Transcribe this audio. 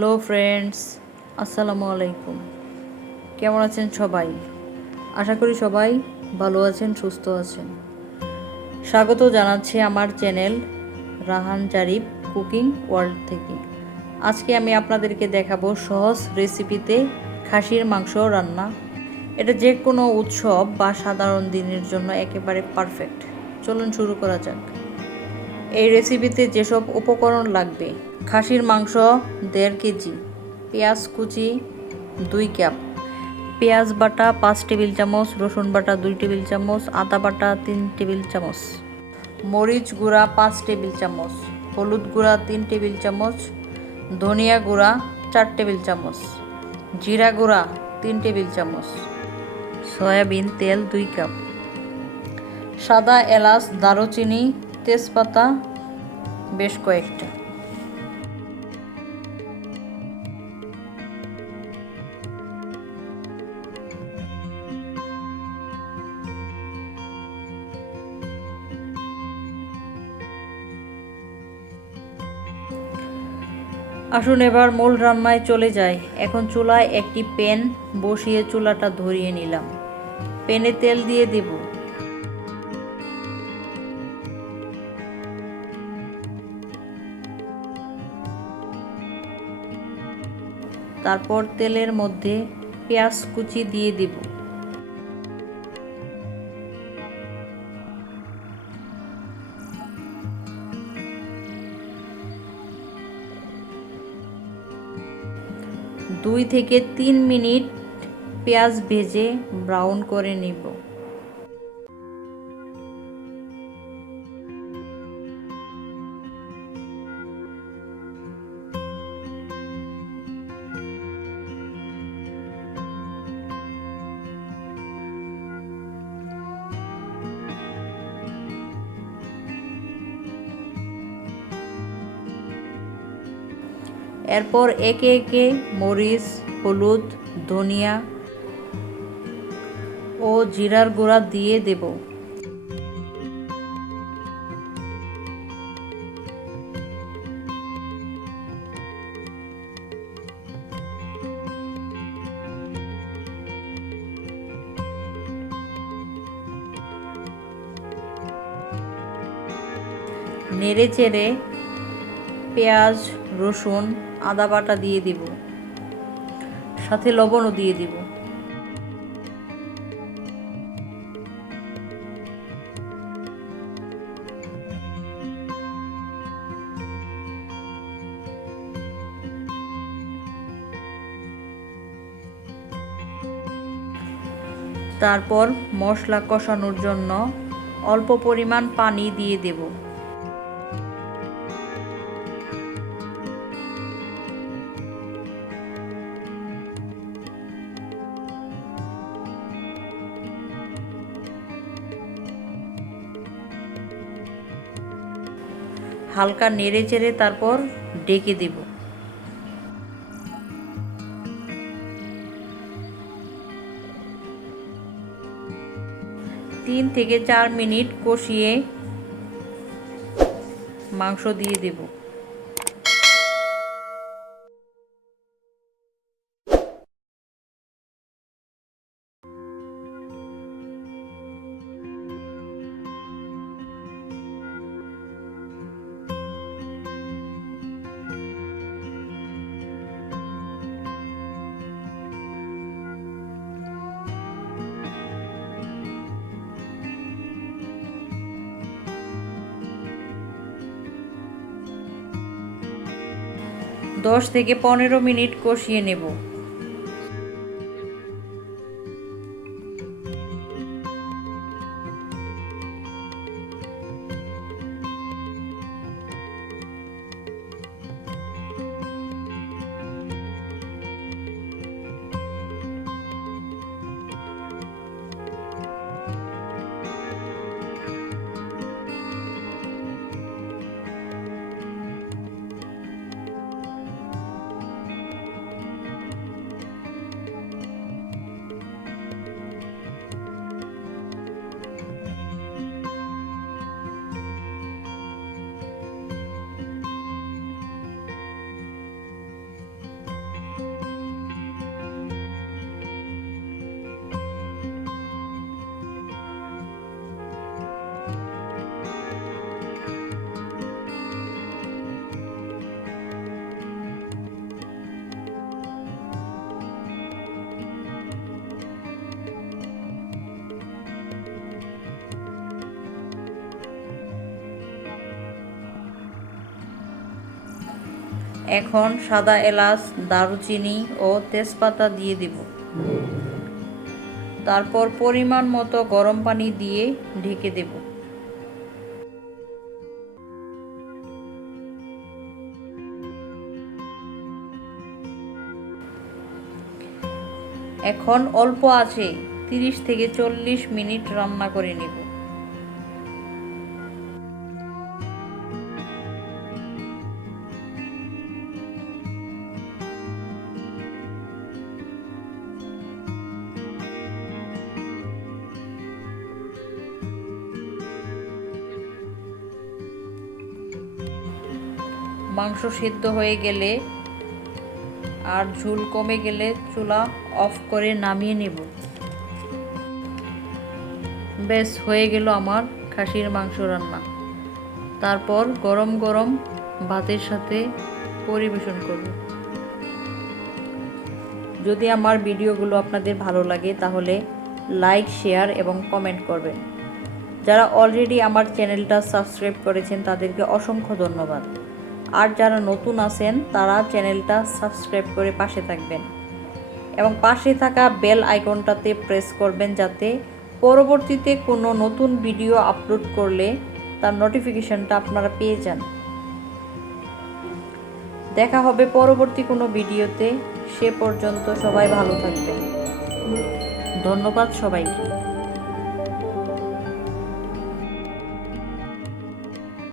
Hello friends, আসসালামু আলাইকুম। কেমন আছেন সবাই? আশা করি সবাই ভালো আছেন, সুস্থ আছেন। স্বাগত জানাচ্ছি আমার channel Rahan Zarif cooking world থেকে। আজকে আমি আপনাদেরকে দেখাবো সহজ রেসিপিতে খাসির মাংস রান্না। এটা যে কোনো উৎসব বা সাধারণ দিনের জন্য একেবারে পারফেক্ট। চলুন শুরু করা যাক। এই রেসিপিতে যেসব উপকরণ লাগবে: খাসির মাংস 1.5 কেজি, পেঁয়াজ কুচি 2 কাপ, পেঁয়াজ বাটা 5 টেবিল চামচ, রসুন বাটা 2 টেবিল চামচ, আদা বাটা 3 টেবিল চামচ, মরিচ গুঁড়া 5 টেবিল চামচ, হলুদ গুঁড়া 3 টেবিল চামচ, ধনিয়া গুঁড়া 4 টেবিল চামচ, জিরা গুঁড়া 3 টেবিল চামচ, সয়াবিন তেল 2 কাপ, সাদা এলাচ, দারুচিনি, তেজপাতা বেশ কয়েকটা। আসুন এবার মূল রান্নায় চলে যাই। এখন চুলায় একটি প্যান বসিয়ে চুলাটা ধরিয়ে নিলাম। প্যানে তেল দিয়ে দেব। তারপর তেলের মধ্যে পেঁয়াজ কুচি দিয়ে দেব। দুই থেকে 3 মিনিট পেঁয়াজ ভেজে ব্রাউন করে নিব। এরপর একে একে মরিচ, হলুদ, ধনিয়া ও জিরার গুঁড়া দিয়ে দেব। নেড়ে চেড়ে পেঁয়াজ, রসুন, আদা বাটা দিয়ে দিব, সাথে লবণও দিয়ে দিব। তারপর মশলা কষানোর জন্য অল্প পরিমাণ পানি দিয়ে দেব। হালকা নেড়ে চেড়ে তারপর ঢেকে দেব। 3 থেকে 4 মিনিট কষিয়ে মাংস দিয়ে দেব। দশ থেকে 15 মিনিট কষিয়ে নেব। এখন সাদা এলাচ, দারুচিনি ও তেজপাতা দিয়ে দেব। তারপর পরিমাণ মতো গরম পানি দিয়ে ঢেকে দেব। এখন অল্প আঁচে 30 থেকে 40 মিনিট রান্না করে নেব। মাংস সিদ্ধ হয়ে গেলে আর ঝোল কমে গেলে চুলা অফ করে নামিয়ে নেব। বেশ হয়ে গেল আমার খাসির মাংস রান্না। তারপর গরম গরম ভাতের সাথে পরিবেশন করব। যদি আমার ভিডিওগুলো আপনাদের ভালো লাগে তাহলে লাইক, শেয়ার এবং কমেন্ট করবেন। যারা অলরেডি আমার চ্যানেলটা সাবস্ক্রাইব করেছেন তাদেরকে অসংখ্য ধন্যবাদ। আর যারা নতুন আছেন তারা চ্যানেলটা সাবস্ক্রাইব করে পাশে থাকবেন এবং পাশে থাকা বেল আইকনটাতে প্রেস করবেন যাতে পরবর্তীতে কোনো নতুন ভিডিও আপলোড করলে তার নোটিফিকেশনটা আপনারা পেয়ে যান। দেখা হবে পরবর্তী কোনো ভিডিওতে। সে পর্যন্ত সবাই ভালো থাকবেন। ধন্যবাদ সবাইকে।